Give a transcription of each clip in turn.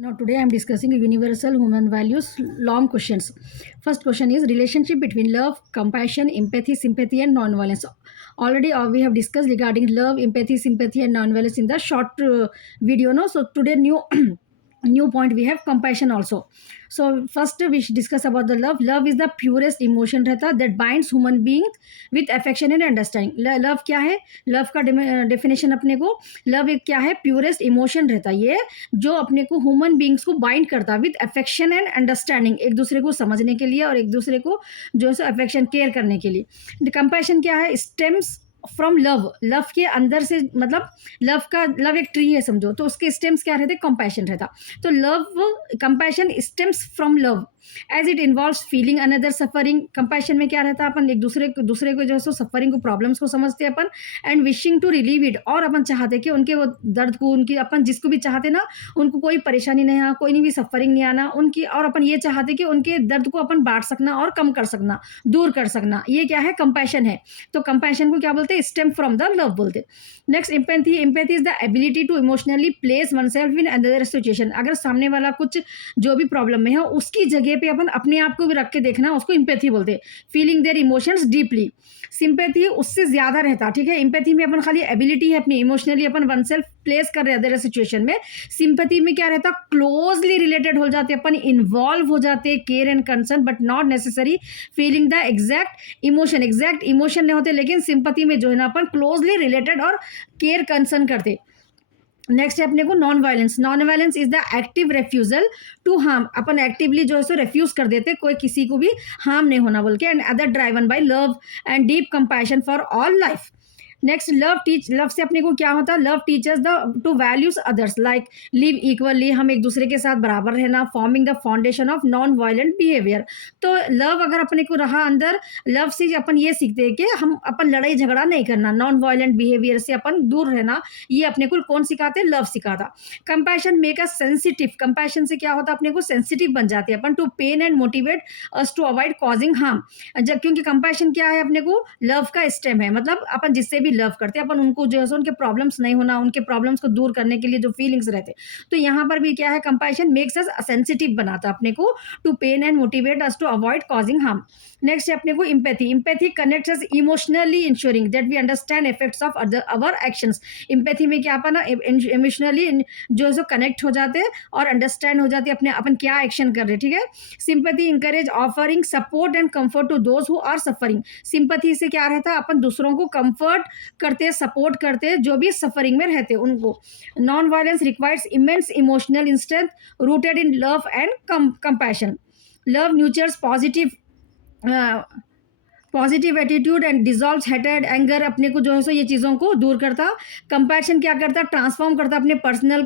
Now today I am discussing universal human values long questions. First question is relationship between love, compassion, empathy, sympathy and non-violence. Already we have discussed regarding love, empathy, sympathy and non-violence in the short video. No, so today new new point we have compassion also. So first we should discuss about the love. Love is the purest emotion रहता that binds human being with affection and understanding. Love क्या है? Love का definition अपने को love एक क्या है? Purest emotion रहता ये जो अपने को ह्यूमन बींग्स को बाइंड करता है विद अफेक्शन एंड अंडरस्टैंडिंग, एक दूसरे को समझने के लिए और एक दूसरे को जो है अफेक्शन केयर करने के लिए. कंपैशन क्या है? Stems from love. लव के अंदर से मतलब लव एक ट्री है समझो, तो उसके स्टेम्स क्या रहते? कंपैशन रहता. तो love compassion stems from love as it involves feeling another suffering. Compassion में क्या रहता है? अपन एक दूसरे को जो है सो सफरिंग को, प्रॉब्लम्स को समझते हैं अपन and wishing to relieve it. और अपन चाहते कि उनके वो दर्द को, उनकी अपन जिसको भी चाहते ना उनको कोई परेशानी नहीं आना, कोई भी सफरिंग नहीं आना उनकी, और अपन ये चाहते कि उनके दर्द को अपन बांट सकना और कम कर सकना, दूर कर सकना. ये क्या है? कंपैशन है. तो कंपैशन को क्या बोलते हैं? स्टेम फ्रॉम द लव बोलते. Next empathy. Empathy is the ability to emotionally place oneself in another situation. अगर सामने वाला कुछ जो भी प्रॉब्लम में है उसकी जगह पे अपन अपने आप को भी रख के देखना, उसको एम्पैथी बोलते हैं. Feeling their emotions deeply. Sympathy उससे ज्यादा रहता. ठीक है, एम्पैथी में अपन खाली एबिलिटी है अपनी इमोशनली अपन वनसेल्फ प्लेस कर रहे हैं अदर सिचुएशन में. सिंपैथी में क्या रहता? क्लोजली रिलेटेड हो जाते, अपन इन्वॉल्व हो जाते, care and concern but not necessary feeling the exact emotion नहीं होते, लेकिन सिंपैथी में जो है ना अपन क्लोजली रिलेटेड और केयर कंसर्न करते. नेक्स्ट है अपने को non violence. Non violence is the active refusal to harm. अपन एक्टिवली जो है सो रेफ्यूज कर देते कोई किसी को भी हार्म नहीं होना बोल के. And other driven by love and deep compassion for all life. Next love से अपने को क्या होता है? Love teachers the two values others like live equally. हम एक दूसरे के साथ बराबर रहना. Forming the foundation of non violent behaviour. तो लव अगर अपने को रहा अंदर, लव से अपन ये सीखते हैं कि हम अपन लड़ाई झगड़ा नहीं करना, नॉन वायलेंट बिहेवियर से अपन दूर रहना. ये अपने को कौन सिखाते? लव सिखाता. Compassion make us sensitive. Compassion से क्या होता? अपने को सेंसिटिव बन जाते हैं अपन to pain and motivate us to avoid causing harm. जब क्योंकि कंपैशन क्या है? अपने को लव का स्टेम है. मतलब अपन जिससे भी लव करते हैं अपन उनको जो है उनके प्रॉब्लम्स नहीं होना, उनके प्रॉब्लम्स को दूर करने के लिए जो फीलिंग्स रहते. तो यहाँ पर भी क्या है? कंपैशन मेक्स अस सेंसिटिव बनाता अपने को to pain and motivate us to avoid causing harm. Next है अपने को empathy. Empathy connects us emotionally ensuring that we understand effects of our actions. Empathy में क्या अपन इमोशनली जो है कनेक्ट हो जाते हैं और अंडरस्टैंड हो जाते हैं अपने अपन क्या एक्शन कर रहे हैं. ठीक है. Sympathy encourage offering support and comfort to those who are suffering. Sympathy से क्या रहता है? अपन दूसरों को कंफर्ट करते, सपोर्ट करते जो भी सफरिंग में रहते उनको. Non violence requires immense emotional strength rooted in love and compassion. Love nurtures positive attitude and dissolve हेटेड एंगर. अपने को जो है सो ये चीज़ों को दूर करता. कंपैशन क्या करता? ट्रांसफॉर्म करता अपने personal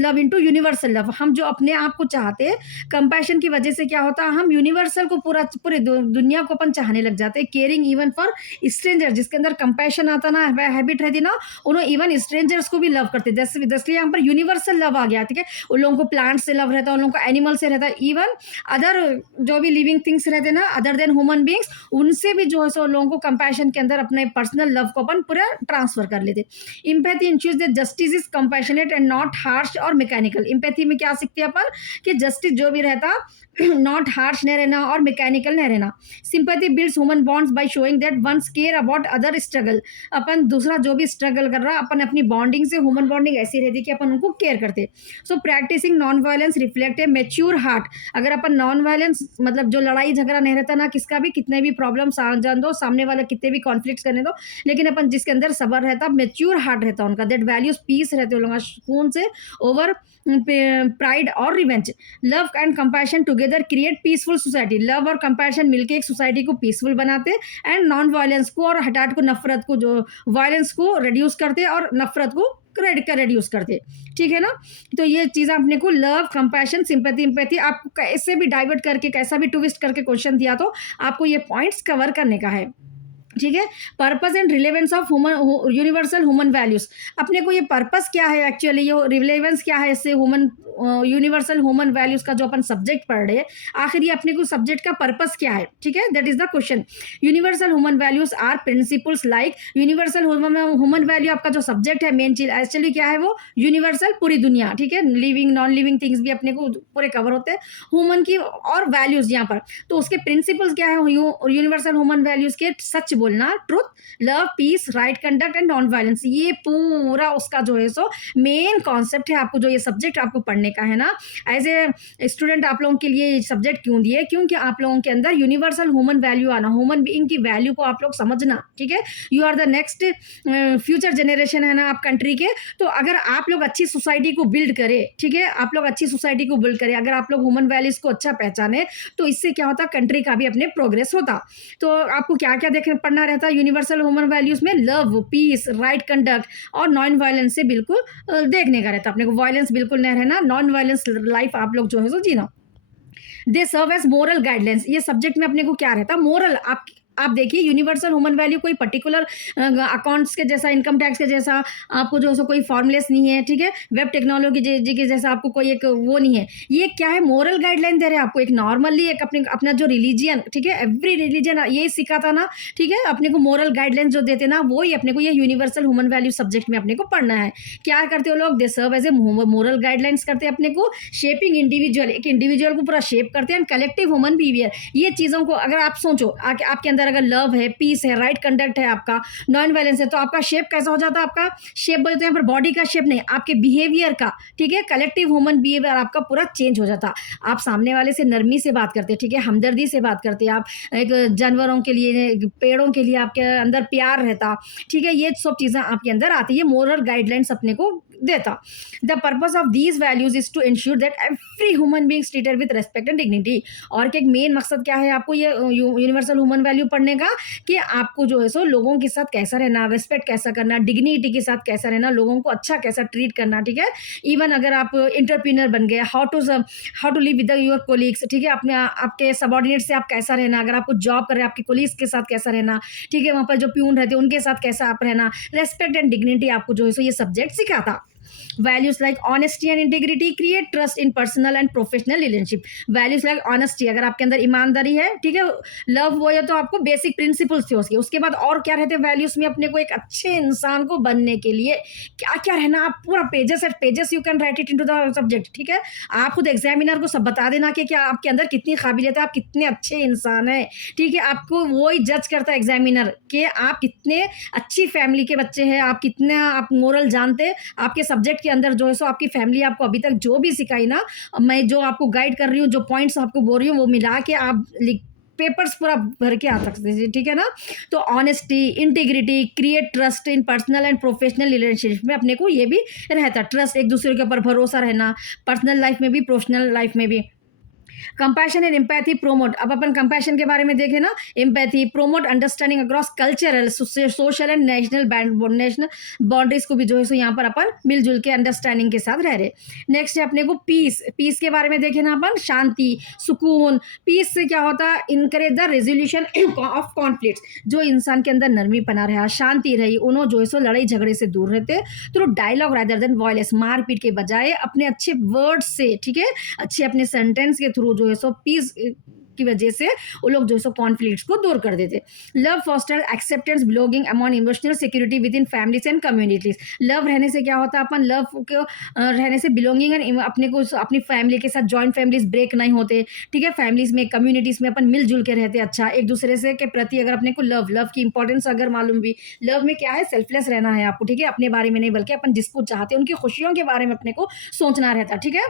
love into universal love. हम जो अपने आप को चाहते हैं, कंपैशन की वजह से क्या होता है? हम यूनिवर्सल को पूरे दुनिया को अपन चाहने लग जाते हैं. Caring even for stranger. जिसके अंदर कंपैशन आता ना, हैबिट रहती ना, उन्होंने इवन स्ट्रेंजर्स को भी लव करते. जैसे यहाँ पर यूनिवर्सल लव आ गया. ठीक है, उन लोगों को प्लांट से लव रहता है, उन लोगों को एनिमल से रहता है, इवन अदर जो भी लिविंग थिंग्स रहते ना अदर देन ह्यूमन बींग्स, उनसे भी जो है सो लोगों को कंपैशन के अंदर अपने पर्सनल लव को अपन पूरा ट्रांसफर कर लेते. Empathy ensures that justice is compassionate and not harsh और मैकेनिकल. एम्पैथी में क्या सीखते हैं अपन? कि जस्टिस जो भी रहता नॉट हार्श नहीं रहना और मैकेनिकल नहीं रहना. Sympathy builds human bonds by showing that one's care about other struggle. अपन दूसरा जो भी स्ट्रगल कर रहा, अपन अपनी बॉन्डिंग से, ह्यूमन बॉन्डिंग ऐसी रहती कि अपन उनको केयर करते. So practicing non violence reflect a mature heart. अगर अपन नॉन वायलेंस मतलब जो लड़ाई झगड़ा नहीं रहता ना किसका भी, कितने भी प्रॉब्लम्स आ जान दो, सामने वाला कितने भी कॉन्फ्लिक्ट्स करने दो, लेकिन अपन जिसके अंदर सबर रहता, मैच्योर हार्ट रहता उनका, दैट वैल्यूज पीस रहते उन लोगों सुकून से ओवर प्राइड और revenge. Love and compassion together create peaceful society. Love और कंपैशन मिलके एक सोसाइटी को पीसफुल बनाते एंड नॉन वायलेंस को और हटाट को, नफरत को, जो वायलेंस को रिड्यूस करते और नफरत को रिड्यूस करते. ठीक है ना. तो ये चीज़ अपने को लव, कंपैशन, सिंपैथी, एम्पैथी, आपको कैसे भी डाइवर्ट करके, कैसा भी ट्विस्ट करके क्वेश्चन दिया तो आपको ये पॉइंट्स कवर करने का है. ठीक है। Purpose and relevance of human universal human values, अपने को ये पर्पस क्या है एक्चुअली, ये रिलेवेंस क्या है इससे ह्यूमन यूनिवर्सल ह्यूमन वैल्यूज का जो अपन सब्जेक्ट पढ़ रहे हैं, आखिर ये अपने को सब्जेक्ट का पर्पस क्या है, ठीक है, that is the question. Universal human values are principles like, universal human value आपका जो सब्जेक्ट है मेन चीज एक्चुअली क्या है, वो यूनिवर्सल पूरी दुनिया, ठीक है, लिविंग नॉन लिविंग थिंग्स भी अपने को पूरे कवर होते हैं, ह्यूमन की और वैल्यूज यहाँ पर, तो उसके प्रिंसिपल्स क्या है यूनिवर्सल ह्यूमन वैल्यूज के, सच बोलना, truth, love, peace, right conduct and non violence, ये पूरा उसका जो है सो मेन कॉन्सेप्ट है। आपको जो ये सब्जेक्ट आपको पढ़ने का है ना, एज ए स्टूडेंट आप लोगों के लिए सब्जेक्ट क्यों दिए, क्योंकि आप लोगों के अंदर यूनिवर्सल ह्यूमन वैल्यू आना, ह्यूमन बीइंग की वैल्यू को आप लोग समझना, ठीक है, you are the next future generation है ना आप कंट्री के, तो अगर आप लोग अच्छी सोसाइटी को बिल्ड करें, ठीक है, आप लोग अच्छी सोसाइटी को बिल्ड करें, अगर आप लोग ह्यूमन वैल्यूज को अच्छा पहचाने, तो इससे क्या होता, कंट्री का भी अपने प्रोग्रेस होता। तो आपको क्या क्या देखना पढ़ना रहता है यूनिवर्सल ह्यूमन वैल्यूज में, लव, पीस, राइट कंडक्ट और नॉन वायलेंस से बिल्कुल देखने का रहता है अपने को, वायलेंस बिल्कुल नहीं रहना, नॉन वायलेंस लाइफ आप लोग जो है सो जीना। दे सर्व एज मोरल गाइडलाइंस, ये सब्जेक्ट में अपने को क्या रहता, मोरल, आप देखिए यूनिवर्सल ह्यूमन वैल्यू कोई पर्टिकुलर अकाउंट्स के जैसा, इनकम टैक्स के जैसा आपको जो है सो कोई फॉर्मुलेस नहीं है, ठीक है, वेब टेक्नोलॉजी के जैसा आपको कोई एक वो नहीं है, ये क्या है, मोरल गाइडलाइन दे रहे हैं आपको, एक नॉर्मली एक अपने अपना जो रिलीजियन, ठीक है, एवरी रिलीजन यही सिखाता ना, ठीक है, अपने को मोरल गाइडलाइन जो देते ना, वो ही अपने को ये यूनिवर्सल ह्यूमन वैल्यू सब्जेक्ट में अपने को पढ़ना है। क्या करते हो लोग, they serve as a moral guidelines करते हैं अपने को, शेपिंग इंडिविजुअल, एक इंडिविजुअल को पूरा शेप करते हैं, एंड कलेक्टिव ह्यूमन बिहेवियर, ये चीज़ों को अगर आप सोचो आपके अंदर अगर लव है, पीस है, राइट कंडक्ट है, आपका नॉन वायलेंस है, तो आपका शेप कैसा हो जाता है, आपका शेप बोलते हैं पर बॉडी का शेप नहीं, आपके बिहेवियर का, ठीक है, कलेक्टिव ह्यूमन बिहेवियर आपका पूरा चेंज हो जाता। आप सामने वाले से नरमी से बात करते हैं, ठीक है, हमदर्दी से बात करते हैं, आप एक जानवरों के लिए, पेड़ों के लिए आपके अंदर प्यार रहता, ठीक है, ये सब चीज़ें आपके अंदर आती है, मोरल गाइडलाइंस अपने को देता। The purpose of these values is to ensure that every human being treated with respect and dignity, और एक मेन मकसद क्या है आपको ये यूनिवर्सल ह्यूमन वैल्यू पढ़ने का, कि आपको जो है सो लोगों के साथ कैसा रहना, रेस्पेक्ट कैसा करना, डिग्निटी के साथ कैसा रहना, लोगों को अच्छा कैसा ट्रीट करना, ठीक है, इवन अगर आप इंटरप्रीनर बन गए, how to live with your colleagues, ठीक है, अपने आपके सबॉर्डिनेट से आप कैसा रहना, अगर आपको जॉब कर रहे हैं आपके कोलीग्स के साथ कैसा रहना, ठीक है, वहाँ पर जो प्यून रहते हैं उनके साथ कैसा आप रहना, रेस्पेक्ट एंड डिग्निटी आपको जो है सो ये सब्जेक्ट सिखाता। Values like honesty and integrity create trust in personal and professional relationship, values like honesty, अगर आपके अंदर ईमानदारी है, ठीक है, लव वो है, तो आपको बेसिक प्रिंसिपल्स थे उसके बाद और क्या रहते हैं वैल्यूज में, अपने को एक अच्छे इंसान को बनने के लिए क्या क्या रहना, आप पूरा pages you can write it into the subject, ठीक है, आप खुद एग्जामिनर को सब बता देना कि क्या आपके अंदर कितनी काबिलियत है, आप कितने अच्छे इंसान है, ठीक है, आपको वो ही जज करता है एग्जामिनर कि आप कितने अच्छी फैमिली के बच्चे हैं, आप कितना आप मोरल जानते हैं, आपके सब्जेक्ट के अंदर जो है सो आपकी फैमिली आपको अभी तक जो भी सिखाई ना, मैं जो आपको गाइड कर रही हूँ, जो पॉइंट्स आपको बोल रही हूँ, वो मिला के आप पेपर्स पूरा भर के आ सकते हैं, ठीक है ना। तो honesty, integrity create trust in personal and professional relationship में अपने को ये भी रहता, ट्रस्ट, एक दूसरे के ऊपर भरोसा रहना, पर्सनल लाइफ में भी, प्रोफेशनल लाइफ में भी। कंपैशन एंड एम्पैथी प्रोमोट, अब अपन कंपैशन के बारे में देखें ना, empathy promote understanding across cultural, social and national boundaries को भी जो है सो यहाँ पर अपन मिलजुल के अंडरस्टैंडिंग के साथ रह रहे। नेक्स्ट है अपने को पीस के बारे में देखें ना अपन, शांति, सुकून, पीस से क्या होता है, encourage the resolution of conflicts, जो इंसान के अंदर नरमी पना रहा, शांति रही, उन्होंने जो है सो लड़ाई झगड़े से दूर रहते, तो डायलॉग रादर देन वॉयलेंस, मारपीट के बजाय अपने अच्छे वर्ड्स से, ठीक है, अच्छे अपने सेंटेंस के थ्रू जो है सो पीस की वजह से वो लोग जो है सो कॉन्फ्लिक्ट्स को दूर कर देते। Love foster acceptance belonging among emotional security with in families and communities, love रहने से क्या होता है, अपन लव को रहने से बिलोंगिंग एंड अपने को अपनी फैमिली के साथ जॉइंट फैमिलीज ब्रेक नहीं होते, ठीक है, फैमिलीज में कम्युनिटीज में अपन मिलजुल के रहते, अच्छा एक दूसरे से के प्रति अगर अपने को लव की इंपॉर्टेंस अगर मालूम भी, लव में क्या है, सेल्फलेस रहना है आपको, ठीक है, अपने बारे में नहीं बल्कि अपन जिसको चाहते हैं उनकी खुशियों के बारे में अपने को सोचना रहता, ठीक है।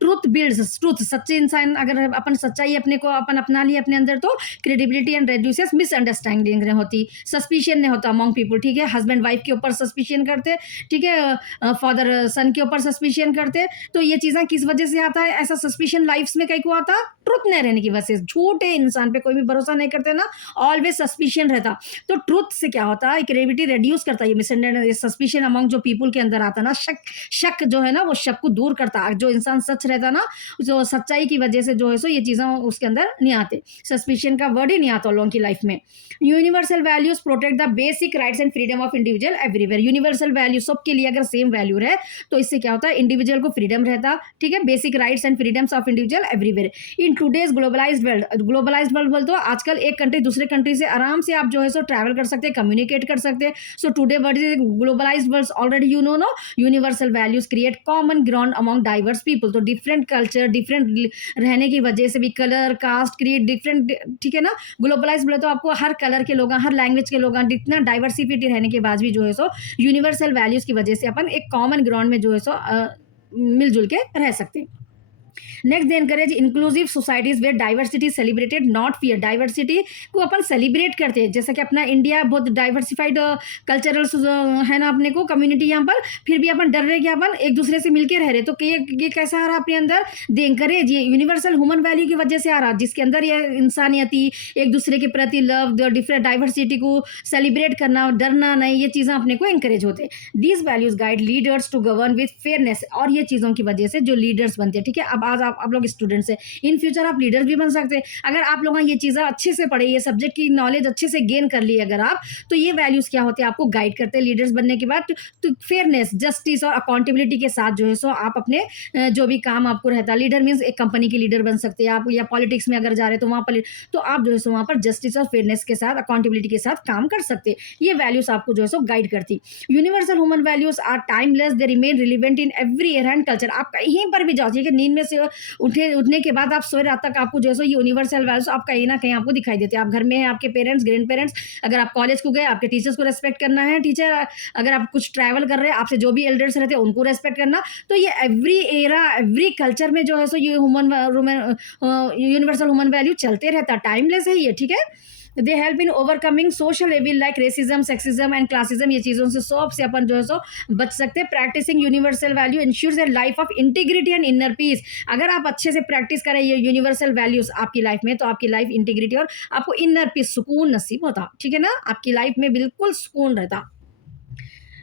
ट्रूथ बिल्ड्स ट्रूथ, सच्चे इंसान अगर अपन सच्चाई अपने को अपन अपना लिए अपने अंदर, तो क्रेडिबिलिटी एंड रेड्यूसेस मिसअंडरस्टैंडिंग नहीं होती, सस्पिशन नहीं होता अमंग पीपल, ठीक है, हस्बैंड वाइफ के ऊपर सस्पिशन करते, ठीक है, फादर सन के ऊपर सस्पिशन करते, तो ये चीज़ें किस वजह से आता है ऐसा सस्पिशन लाइफ्स में, कहीं को आता, ट्रुथ नहीं रहने की वजह से, झूठे इंसान पे कोई भी भरोसा नहीं करते ना, ऑलवेज सस्पिशन रहता, तो ट्रुथ से क्या होता है, क्रेडिबिलिटी रिड्यूस करता है, ये मिसअंडरस्टैंडिंग सस्पिशन अमंग जो पीपल के अंदर आता ना, शक जो है ना, वो शक को दूर करता, जो इंसान सच रहता ना, जो सच्चाई की वजह से जो है सो ये चीज़ें उसके अंदर नहीं आते, सस्पिशन का वर्ड ही नहीं आता लोगों की लाइफ में। Universal values protect the basic rights and freedom of individual everywhere. Universal value सबके लिए अगर सेम वैल्यू रहे तो इससे क्या होता है, इंडिविजुअल को फ्रीडम रहता, ठीक है, basic rights and freedoms of individual everywhere. In today's globalised world बोल तो आजकल एक कंट्री दूसरे कंट्री से आराम से आप जो है सो ट्रैवल कर सकते हैं, कम्युनिकेट कर सकते हैं। So today world is globalized world, already you know no. Universal values create common ground among diverse people. तो डिफरेंट कल्चर, डिफरेंट रहने की वजह से भी कलर कास्ट क्रिएट डिफरेंट, ठीक है ना। ग्लोबलाइज बोले तो आपको हर कलर के लोग, हर लैंग्वेज के लोग, इतना डाइवर्सिटी रहने के बाद भी जो है सो यूनिवर्सल वैल्यूज की वजह से अपन एक कॉमन ग्राउंड में जो है सो मिलजुल के रह सकते हैं। Next they encourage inclusive societies where diversity celebrated not fear. Diversity को अपन सेलिब्रेट करते हैं, जैसा कि अपना इंडिया बहुत डाइवर्सिफाइड कल्चरल है ना अपने को कम्युनिटी यहाँ पर, फिर भी अपन डर रहे कि अपन एक दूसरे से मिलकर रह रहे। तो ये कैसा आ रहा अपने अंदर, दे एनकरेज ये यूनिवर्सल ह्यूमन वैल्यू की वजह से आ रहा, जिसके अंदर ये इंसानियती, एक दूसरे के प्रति लव, डिफरेंट डाइवर्सिटी को सेलिब्रेट करना, डरना नहीं, ये चीज़ें अपने को एनकरेज होते हैं। These values guide leaders to govern with fairness. और ये चीज़ों की वजह से जो लीडर्स बनते हैं, ठीक है, अब आज आप लोग स्टूडेंट्स हैं, इन फ्यूचर आप लीडर भी बन सकते हैं अगर आप लोग ये चीज़ें अच्छे से पढ़े, ये सब्जेक्ट की नॉलेज अच्छे से गेन कर ली अगर आप, तो ये वैल्यूज क्या होते हैं आपको गाइड करते हैं लीडर्स बनने के बाद। तो फेयरनेस, जस्टिस और अकाउंटेबिलिटी के साथ जो है सो आप अपने जो भी काम आपको रहता है, लीडर मीन्स एक कंपनी के लीडर बन सकते हैं आप, या पॉलिटिक्स में अगर जा रहे हैं तो वहाँ पर तो आप जो है सो वहाँ पर जस्टिस और फेयरनेस के साथ, अकाउंटेबिलिटी के साथ काम कर सकते हैं। ये वैल्यूज आपको जो है सो गाइड करती। Universal human values are timeless, they remain relevant in every era and culture. आप कहीं पर भी जाओ, ठीक है, नींद में से उठने के बाद आप सोए रात तक आपको जो है यूनिवर्सल वैल्यूज आप कहीं ना कहीं आपको दिखाई देते हैं। आप घर में हैं, आपके पेरेंट्स, ग्रैंड पेरेंट्स, अगर आप कॉलेज को गए आपके टीचर्स को रेस्पेक्ट करना है, टीचर अगर आप कुछ ट्रैवल कर रहे हैं आपसे जो भी एल्डर्स रहते हैं उनको रेस्पेक्ट करना। तो ये एवरी एरा एवरी कल्चर में जो है सो ये यूनिवर्सल ह्यूमन वैल्यू चलते रहता, टाइमलेस है ये, ठीक है। They help in overcoming social evil like racism, sexism and classism. ये चीज़ों से सब से अपन जो है सो बच सकते हैं। Practicing universal value ensures a life of integrity and inner peace. अगर आप अच्छे से प्रैक्टिस करें ये यूनिवर्सल वैल्यूज आपकी लाइफ में, तो आपकी लाइफ इंटीग्रिटी और आपको इनर पीस, सुकून नसीब होता, ठीक है ना, आपकी लाइफ में बिल्कुल सुकून रहता।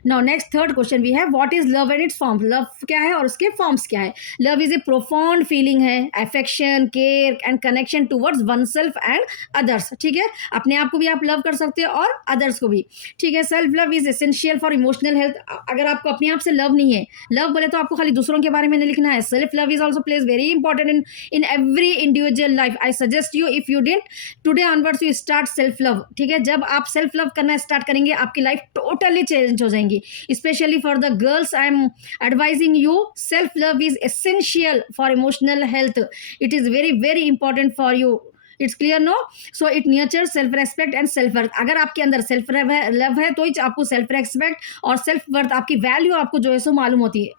Now next third question we है, what is love and its form. Love क्या है और उसके फॉर्म्स क्या है। Love is a profound feeling है, affection, care and connection towards one self and others, ठीक है। अपने आप को भी आप लव कर सकते हो और अदर्स को भी, ठीक है। Self love is essential for emotional health. अगर आपको अपने आप से लव नहीं है, लव बोले तो आपको खाली दूसरों के बारे में नहीं लिखना है। Self love is also plays very important in every individual life. I suggest you if you didn't today onwards you start self love, ठीक है। जब आप सेल्फ लव करना स्टार्ट करेंगे आपकी लाइफ टोटली चेंज हो जाएंगी। Especially for the girls, I am advising you, self love is essential for emotional health. It is very very important for you. It's clear, no? So it nurtures self respect and self worth. अगर आपके अंदर self love है तो ही आपको self respect और self worth, आपकी value आपको जो है सो मालूम होती है।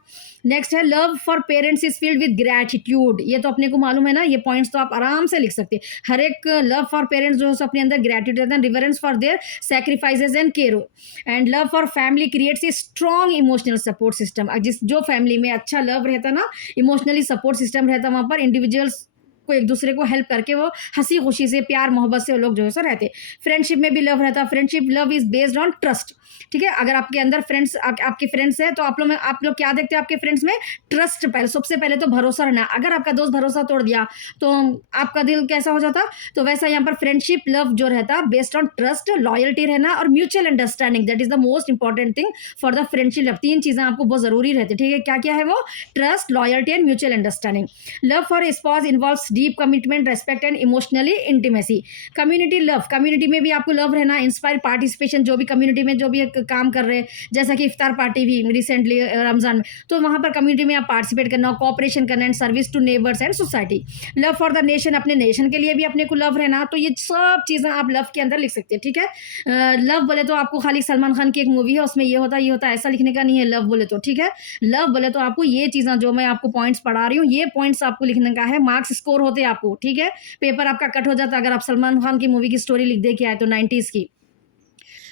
नेक्स्ट है, love for parents is field with gratitude. ये तो अपने को मालूम है ना, ये पॉइंट्स तो आप आराम से लिख सकते हैं। हर एक लव फॉर पेरेंट्स जो है अपने अंदर ग्रैटिट्यूड रहता है, reverence for their sacrifices and care. And love for family creates a strong emotional support system. जो फैमिली में अच्छा लव रहता ना, इमोशनली सपोर्ट सिस्टम रहता, वहाँ पर इंडिविजुअल्स को एक दूसरे को हेल्प करके वो हंसी खुशी से, प्यार मोहब्बत से वो लोग जो है सो रहते। फ्रेंडशिप में भी लव रहता। Friendship love is based on trust, ठीक है। अगर आपके अंदर फ्रेंड्स आपके फ्रेंड्स है तो आप लोग क्या देखते हैं आपके फ्रेंड्स में, ट्रस्ट। पहले सबसे पहले तो भरोसा रहना। अगर आपका दोस्त भरोसा तोड़ दिया तो आपका दिल कैसा हो जाता। तो वैसा यहाँ पर फ्रेंडशिप लव जो रहता बेस्ड ऑन ट्रस्ट, लॉयल्टी रहना और mutual understanding. That is the most important thing for the friendship love. 3 चीज़ें आपको बहुत जरूरी रहती है, ठीक है। क्या क्या है वो, trust, loyalty and mutual understanding. Love for a spouse involves deep commitment, respect and emotionally intimacy. Community love, community में भी आपको लव रहना। इंस्पायर पार्टिसिपेशन, जो भी कम्युनिटी में जो भी काम कर रहे हैं, जैसा कि इफ्तार पार्टी भी रिसेंटली रमजान में, तो वहाँ पर कम्युनिटी में आप पार्टिसिपेट करना, कोऑपरेशन करना and service to neighbours and society. Love for the nation, अपने नेशन के लिए भी अपने को लव रहना। तो ये सब चीज़ें आप लव के अंदर लिख सकते हैं, ठीक है। लव बोले तो आपको खाली सलमान खान की एक मूवी है उसमें ये होता ऐसा लिखने का नहीं है लव बोले तो, ठीक है। लव बोले तो आपको ये चीज़ें जो मैं आपको पॉइंट्स पढ़ा रही हूँ, ये पॉइंट्स आपको लिखने का है। मार्क्स स्कोर होते हैं आपको, ठीक है। पेपर आपका कट हो जाता अगर आप सलमान खान की मूवी की स्टोरी लिख दे के आए तो 90s की।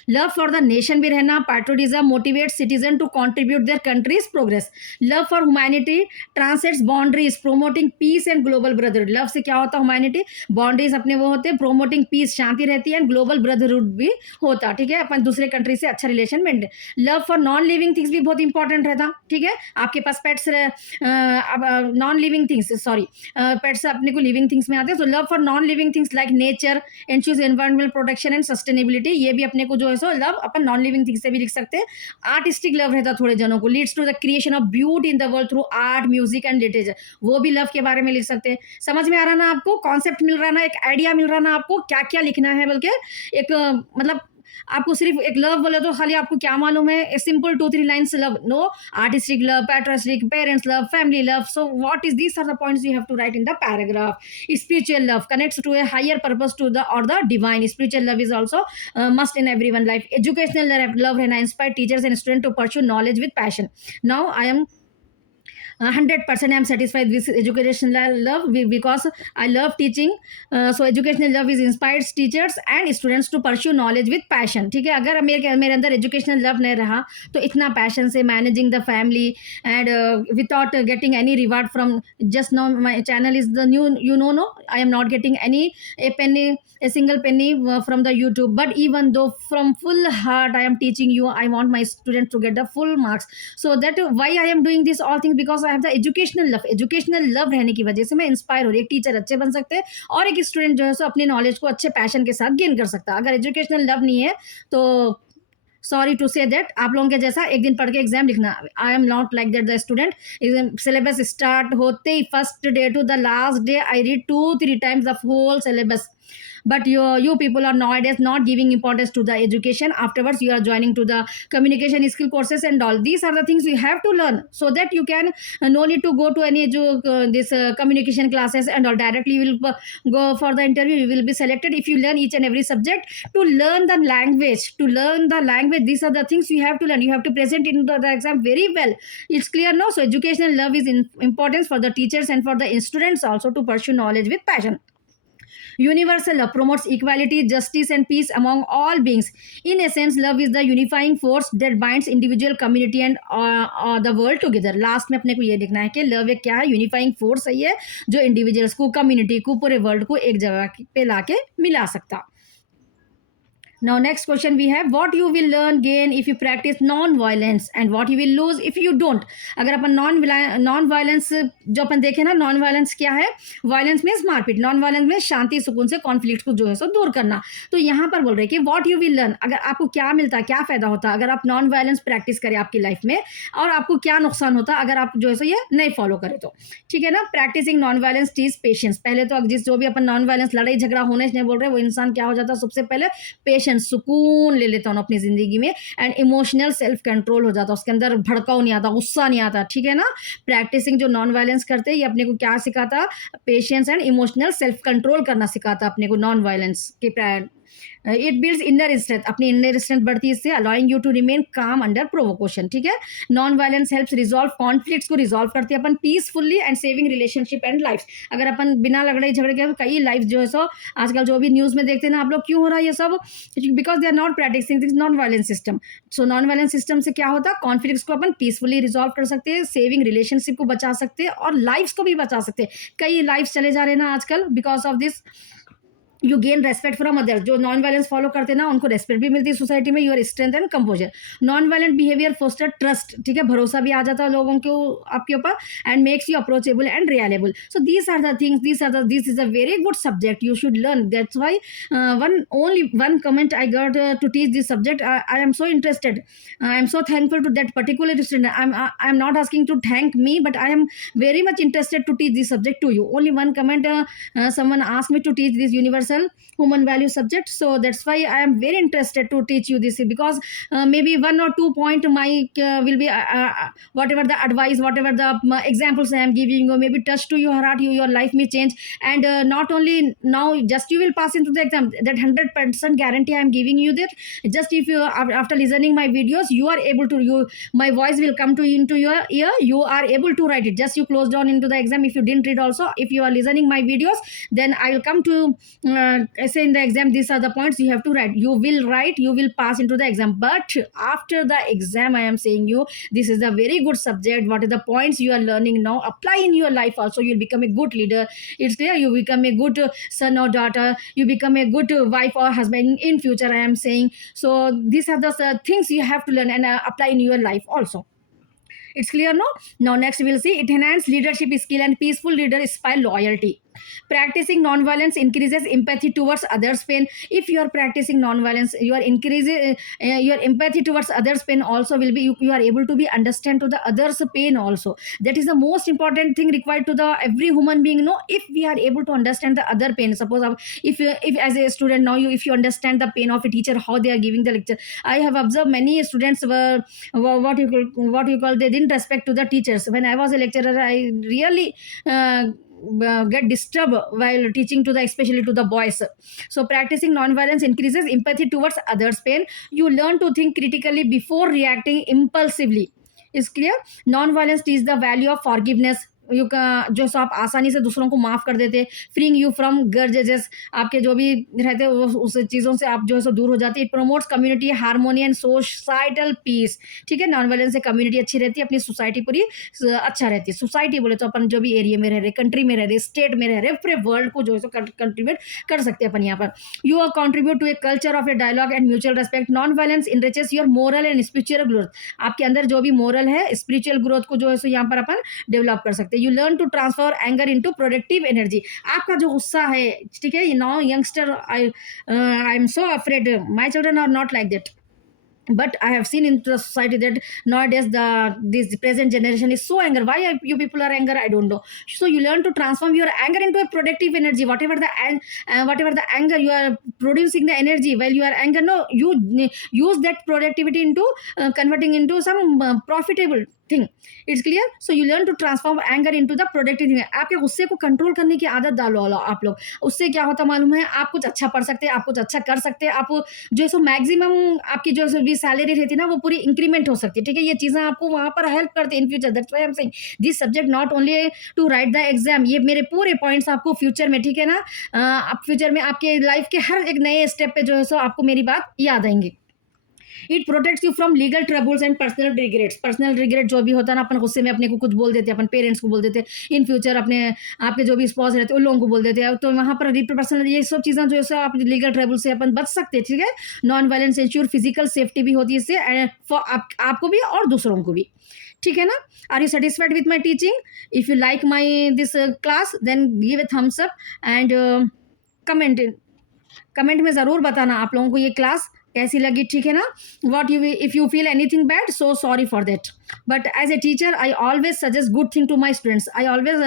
लव फॉर द नेशन भी रहना, patriotism motivate citizen to contribute their countries progress, love for humanity transcends boundaries promoting peace and global brotherhood. Love से क्या होता है, ह्यूमैनिटी, बाउंड्रीज अपने वो होते हैं, प्रोमोटिंग पीस शांति रहती है, एंड ग्लोबल ब्रदरहुड भी होता, ठीक है, अपन दूसरे कंट्री से अच्छा relation maintain. Love for non living things भी बहुत इंपॉर्टेंट रहता, ठीक है, आपके पास pets, non living things, sorry pets अपने को लिविंग थिंग्स में आते हैं, तो love for non living things like nature, ensures environmental protection and sustainability, ये भी अपने को जो है सो लव अपन नॉन लिविंग थिंग्स से भी लिख सकते हैं। आर्टिस्टिक लव रहता थोड़े जनों को, leads to the creation of beauty in the world through art music and literature, वो भी लव के बारे में लिख सकते हैं। समझ में आ रहा ना आपको, कॉन्सेप्ट मिल रहा ना, एक आइडिया मिल रहा ना आपको क्या क्या लिखना है, बल्कि एक मतलब आपको सिर्फ एक लव बोले तो खाली आपको क्या मालूम है, simple 2-3 lines love, no, artistic love, patriotic, parents love, family love, so what is these are the points you have to write in the paragraph. Spiritual love connects to a higher purpose to the और the divine, spiritual love is also must in everyone life. Educational love रहना, inspire teachers and student to pursue knowledge with passion. Now I am 100% I am satisfied with educational love because I love teaching. So educational love is inspires teachers and students to pursue knowledge with passion, ठीक है। अगर मेरे अंदर educational love नहीं रहा तो इतना passion से managing the family and without getting any reward from, just now my channel is the new, you know, no, I am not getting a single penny from the YouTube, but even though from full heart I am teaching you, I want my students to get the full marks, so that why I am doing this all things, because I have the educational love रहने की वजह से मैं inspire हो रही, एक teacher अच्छे बन सकते हैं और एक स्टूडेंट जो है सो अपने नॉलेज को अच्छे पैशन के साथ गेन कर सकता है। अगर एजुकेशनल लव नहीं है तो सॉरी टू से दैट आप लोगों के जैसा एक दिन पढ़ के एग्जाम लिखना, I am not like that. The student syllabus start होते ही first day to the last day I read 2-3 times the whole syllabus, but you people are nowadays not giving importance to the education. Afterwards you are joining to the communication skill courses and all. These are the things you have to learn so that you can no need to go to any this communication classes and all. Directly you will go for the interview, you will be selected if you learn each and every subject. To learn the language, these are the things you have to learn. You have to present in the exam very well. It's clear, no? So educational love is importance for the teachers and for the students also to pursue knowledge with passion. Universal love promotes equality, justice and peace among all beings. In essence, love is the unifying force that binds individual, community and the world together. Last में अपने को ये देखना है कि love एक क्या है, यूनिफाइंग फोर्स है ये जो इंडिविजुअल्स को, कम्युनिटी को, पूरे वर्ल्ड को एक जगह पे लाके मिला सकता। Now next question we have, what you will learn gain if you practice non-violence and what you will lose if you don't. अगर अपन नॉन वायलेंस जो अपन देखें ना, नॉन वायलेंस क्या है, वायलेंस मीन्स मारपीट, नॉन वायलेंस में शांति सुकून से कॉन्फ्लिक्ट को जो है सो दूर करना। तो यहाँ पर बोल रहे हैं कि व्हाट यू विल लर्न, अगर आपको क्या मिलता है, क्या फायदा होता है अगर आप नॉन वायलेंस प्रैक्टिस करें आपकी लाइफ में, और आपको क्या नुकसान होता है अगर आप जो है सो ये नहीं फॉलो करें तो, ठीक है ना। Practicing non violence teach patience. पहले तो जो भी अपन नॉन वायलेंस लड़ाई झगड़ा होने नहीं बोल रहे, वो इंसान क्या हो जाता है, सबसे पहले पेशेंस, सुकून ले लेता हूँ अपनी जिंदगी में, एंड इमोशनल सेल्फ कंट्रोल हो जाता है, उसके अंदर भड़काव नहीं आता, गुस्सा नहीं आता, ठीक है ना। प्रैक्टिसिंग जो नॉन वायलेंस करते हैं ये अपने को क्या सिखाता, patience and emotional self control करना सिखाता अपने को नॉन वायलेंस के। इट बिल्ड्स इनर स्ट्रेंथ, अपनी इनर स्ट्रेंथ बढ़ती है इससे, allowing you to remain calm under provocation, ठीक है। Non violence helps resolve conflicts को रिजॉल्व करती है अपन peacefully and saving relationship and life. अगर अपन बिना लड़ाई झगड़े के कई लाइफ जो है सो आजकल जो भी न्यूज़ में देखते हैं ना आप लोग, क्यों हो रहा है ये सब, because they are not practicing this non violence system. So non violence system से क्या होता है, कॉन्फ्लिक्ट्स को अपन पीसफुली रिजॉल्व कर सकते हैं, सेविंग रिलेशनशिप को बचा सकते हैं और लाइफ्स को भी बचा सकते हैं। कई लाइफ चले जा रहे हैं ना आजकल, because of this you gain respect from others. जो नॉन वायलेंस फॉलो करते हैं ना उनको रेस्पेक्ट भी मिलती है सोसाइटी में, your strength and composure. Non violent behaviour foster trust, ठीक है, भरोसा भी आ जाता है लोगों को आपके ऊपर, and makes you approachable and reliable. So these are the things, this is a very good subject, you should learn. That's why only one comment I got to teach this subject. I am so interested, I am so thankful to that particular student. I am not asking to thank me, but I am very much interested to teach this subject to you. Only one comment, someone asked me to teach this universal human value subject, so that's why I am very interested to teach you this, because maybe 1 or 2 point my will be whatever the advice, whatever the examples I am giving you, maybe touch to your heart, your life may change. And not only now just you will pass into the exam, that 100% guarantee I am giving you that just if you after listening my videos you are able to, my voice will come to into your ear, you are able to write it, just you close down into the exam. If you didn't read also, if you are listening my videos, then I will come to say in the exam these are the points you have to write. You will write, you will pass into the exam, but after the exam I am saying you, this is a very good subject. What are the points you are learning now, apply in your life also. You'll become a good leader. It's clear. You become a good son or daughter, you become a good wife or husband in future, I am saying. So these are the things you have to learn and apply in your life also. It's clear, no? Now next we'll see it enhance leadership skill and peaceful leader inspire loyalty. Practicing non-violence increases empathy towards others' pain. If you are practicing non-violence, you are increasing your empathy towards others' pain. Also, will be you are able to be understand to the others' pain. Also, that is the most important thing required to the every human being. No, if we are able to understand the other pain. Suppose if as a student now if you understand the pain of a teacher, how they are giving the lecture. I have observed many students were what you call they didn't respect to the teachers. When I was a lecturer, I really get disturbed while teaching to the especially to the boys. So practicing non-violence increases empathy towards others pain. You learn to think critically before reacting impulsively. Is clear? Non-violence teaches the value of forgiveness. You का जो सो आप आसानी से दूसरों को माफ़ कर देते, फ्रीइंग यू फ्रॉम ग्रजेस, आपके जो भी रहते हैं उस चीज़ों से आप जो है सो दूर हो जाती है. It promotes community harmony and societal peace. ठीक है, नॉन वायलेंस से कम्युनिटी अच्छी रहती है, अपनी सोसाइटी पूरी अच्छा रहती है. सोसाइटी बोले तो अपन जो भी एरिया में रह रहे, कंट्री में रह रहे, स्टेट में रह रहे, पूरे वर्ल्ड को जो है सो कंट्रीब्यूट कर सकते हैं अपन यहाँ पर. You are contribute to a culture of a dialogue and mutual respect. Non violence enriches your moral and spiritual growth. आपके अंदर जो भी मोरल है, स्पिरिचुअल ग्रोथ को जो है सो यहाँ पर अपन डेवलप कर सकते हैं. You learn to transfer anger into productive energy. आपका जो गुस्सा है, ठीक है, now youngster I am so afraid, my children are not like that. But I have seen in the society that nowadays this present generation is so anger. Why you people are anger, I don't know. So you learn to transform your anger into a productive energy. Whatever the anger you are producing the energy while you are anger, no, you use that productivity into converting into some profitable thing. It's clear? So you learn to transform anger into the productive thing. आपके गुस्से को control करने की आदत डालो आप लोग. उससे क्या होता मालूम है, आप कुछ अच्छा पढ़ सकते हैं, आप कुछ अच्छा कर सकते हैं, आप जो है सो मैक्सिमम आपकी जो भी सैलरी रहती है ना वो पूरी इंक्रीमेंट हो सकती है. ठीक है, ये चीज़ें आपको वहाँ पर हेल्प करती है in future. That's why I am saying this subject not only to write the exam. ये मेरे पूरे पॉइंट्स आपको फ्यूचर में, ठीक है ना, आप फ्यूचर में आपके लाइफ के हर एक नए स्टेप पे जो है सो आपको मेरी बात याद आएंगी. It protects you from legal troubles and personal regrets. Personal regret जो भी होता है ना, अपन गुस्से में अपने को कुछ बोल देते हैं, अपन पेरेंट्स को बोल देते हैं, इन फ्यूचर अपने आपके जो भी स्पॉस रहते हैं उन लोगों को बोल देते हैं, तो वहाँ पर पर्सनल ये सब चीज़ें जो है आप लीगल ट्रबल से अपन बच सकते हैं. ठीक है, non violence ensure physical safety भी होती है इससे, आपको भी और दूसरों को भी. ठीक है ना? Are you satisfied with my teaching? If you like my this class then give a thumbs up and comment में ज़रूर बताना आप लोगों को ये क्लास कैसी लगी. ठीक है ना? What you if you feel anything bad, so sorry for that. But as a teacher I always suggest good thing to my students. I always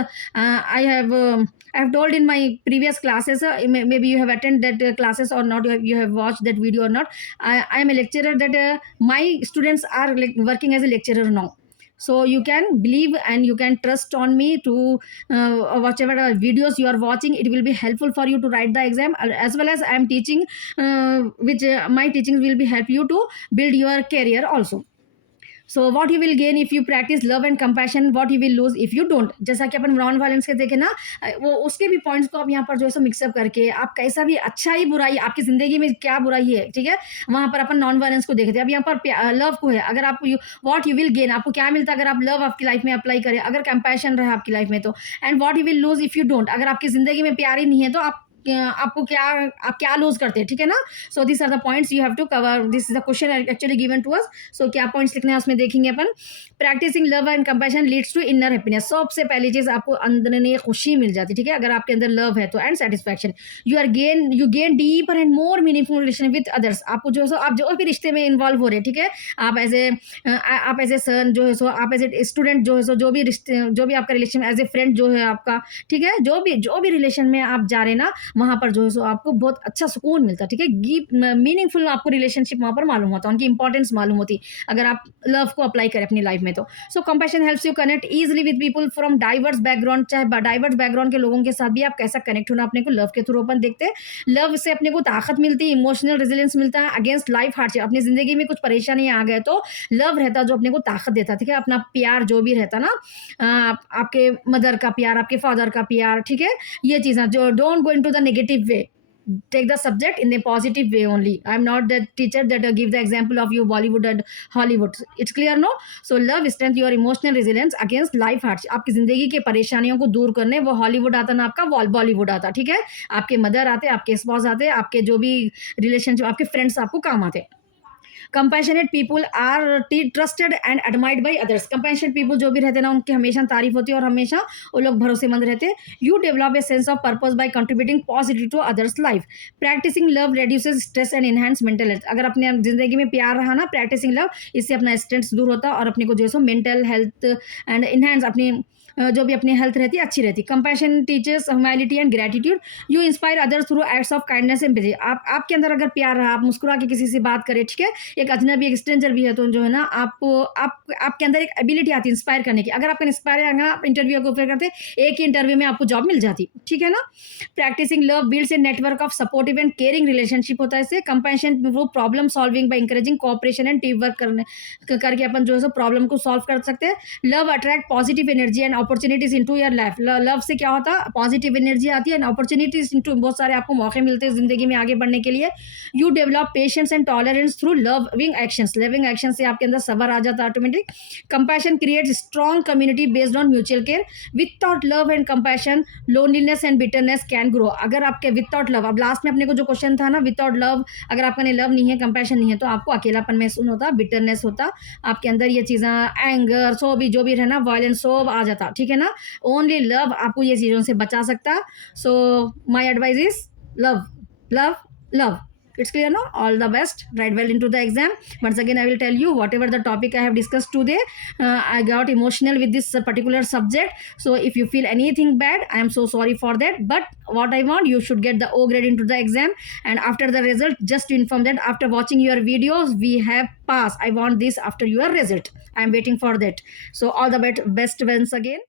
I have told in my previous classes, maybe you have attended that classes or not, you have watched that video or not. I am a lecturer that my students are working as a lecturer now. So you can believe and you can trust on me to whatever videos you are watching, it will be helpful for you to write the exam, as well as I am teaching, which my teachings will be help you to build your career also. So what you will gain if you practice love and compassion, what you will lose if you don't. जैसा कि अपन non violence के देखे ना, वो उसके भी points को आप यहाँ पर जो है सो मिक्सअप करके आप कैसा भी अच्छा ही बुराई आपकी ज़िंदगी में क्या बुराई है, ठीक है, वहाँ पर अपन नॉन वायलेंस को देखते हैं. अब यहाँ पर लव को है, अगर आप वॉट यू विल गेन, आपको क्या मिलता है अगर आप लव आपकी लाइफ में अप्लाई करें, अगर कंपैशन रहे आपकी लाइफ में तो. And what you will lose if you don't, अगर आपकी ज़िंदगी में प्यार ही नहीं है तो आपको आप क्या लूज करते हैं. ठीक है ना? So this are the points you have to cover. This is the question actually given to us. So क्या पॉइंट्स लिखने हैं उसमें देखेंगे अपन. Practicing love and compassion leads to inner happiness. सबसे पहली चीज आपको अंदर में खुशी मिल जाती है. ठीक है, अगर आपके अंदर लव है तो, and satisfaction. You gain deeper and more meaningful relation with others. आपको जो है सो आप जो भी रिश्ते में इन्वॉल्व हो रहे हैं, ठीक है, आप एज ए सन जो है सो, आप एज ए स्टूडेंट जो है सो, जो भी रिश्ते, जो भी आपका रिलेशन, एज ए फ्रेंड जो है आपका, ठीक है, जो भी रिलेशन में आप जा रहे हैं ना, वहाँ पर जो है सो आपको बहुत अच्छा सुकून मिलता है. ठीक है, मीनिंगफुल आपको रिलेशनशिप वहाँ पर मालूम होता है, उनकी इंपॉर्टेंस मालूम होती अगर आप लव को अप्लाई करें अपनी लाइफ में तो. So compassion helps you connect easily with people from diverse background. चाहे डाइवर्स बैकग्राउंड के लोगों के साथ भी आप कैसा कनेक्ट होना अपने को लव के थ्रू अपन देखते हैं. लव से अपने को ताकत मिलती है, इमोशनल रेजिलियंस मिलता है अगेंस्ट लाइफ हार्डशिप. अपनी जिंदगी में कुछ परेशानी आ गए तो लव रहता जो अपने को ताकत देता. ठीक है, अपना प्यार जो भी रहता ना, आपके मदर का प्यार, आपके फादर का प्यार, ठीक है, ये चीज़ें जो don't go into the negative way, take the subject in a positive way only. I'm not the teacher that give the example of you Bollywood and Hollywood. It's clear, no? So love strength your emotional resilience against life hardship. आपकी जिंदगी के परेशानियों को दूर करने वो Hollywood आता ना आपका बॉलीवुड आता, ठीक है? आपके मदर आते, आपके स्पॉस आते, आपके जो भी रिलेशनशिप, आपके फ्रेंड्स आपको काम आते. Compassionate people are trusted and admired by others. Compassionate people जो भी रहते हैं ना, उनकी हमेशा तारीफ होती है और हमेशा वो लोग भरोसेमंद रहते हैं. You develop a sense of purpose by contributing positive to others life. Practicing love reduces stress and enhance mental health. अगर अपने जिंदगी में प्यार रहा ना, प्रैक्टिसिंग लव, इससे अपना स्ट्रेस दूर होता है और अपने को जो है so mental health and enhance अपनी जो भी अपनी हेल्थ रहती है अच्छी रहती है. Compassion teachers humanity and gratitude. You inspire others through acts of kindness empathy. आपके अंदर अगर प्यार रहा, आप मुस्कुरा के किसी से बात करें, ठीक है, एक अजनबी एक स्ट्रेंजर भी है, तो जो है ना आपके अंदर एक एबिलिटी आती है इंस्पायर करने की. अगर आपका इंस्पायर है, आप इंटरव्यू को फिर करते, एक ही इंटरव्यू में आपको जॉब मिल जाती, ठीक है ना. Practicing love builds a network of supportive and caring relationship होता है इससे. कंपैशन वो problem solving by encouraging cooperation and team work करके अपन जो है सो प्रॉब्लम को सॉल्व कर सकते हैं. Love attract positive energy and opportunities into your life. Love से क्या होता है, पॉजिटिव एनर्जी आती है एंड अपॉर्चुनिटीज इनटू, बहुत सारे आपको मौके मिलते हैं जिंदगी में आगे बढ़ने के लिए. You develop patience and tolerance through loving actions. Loving action से आपके अंदर सबर आ जाता है automatic. Compassion creates strong community based on mutual care. Without love and compassion loneliness and bitterness can grow. अगर आपके विदाउट लव, अब लास्ट में अपने को जो क्वेश्चन था ना, विदाउट लव, अगर आपका लव नहीं है, कंपैशन नहीं है, तो आपको अकेलापन महसूस होता, बिटरनेस होता आपके अंदर, ये चीज़ें एंगर सो भी जो भी रहना, वायलेंस सो आ जाता, ठीक है ना. ओनली लव आपको ये चीज़ों से बचा सकता. So my advice is love love love. It's clear now. All the best. Write well into the exam. Once again, I will tell you whatever the topic I have discussed today. I got emotional with this particular subject. So if you feel anything bad, I am so sorry for that. But what I want, you should get the O grade into the exam. And after the result, just to inform that after watching your videos, we have passed. I want this after your result. I am waiting for that. So all the best once again.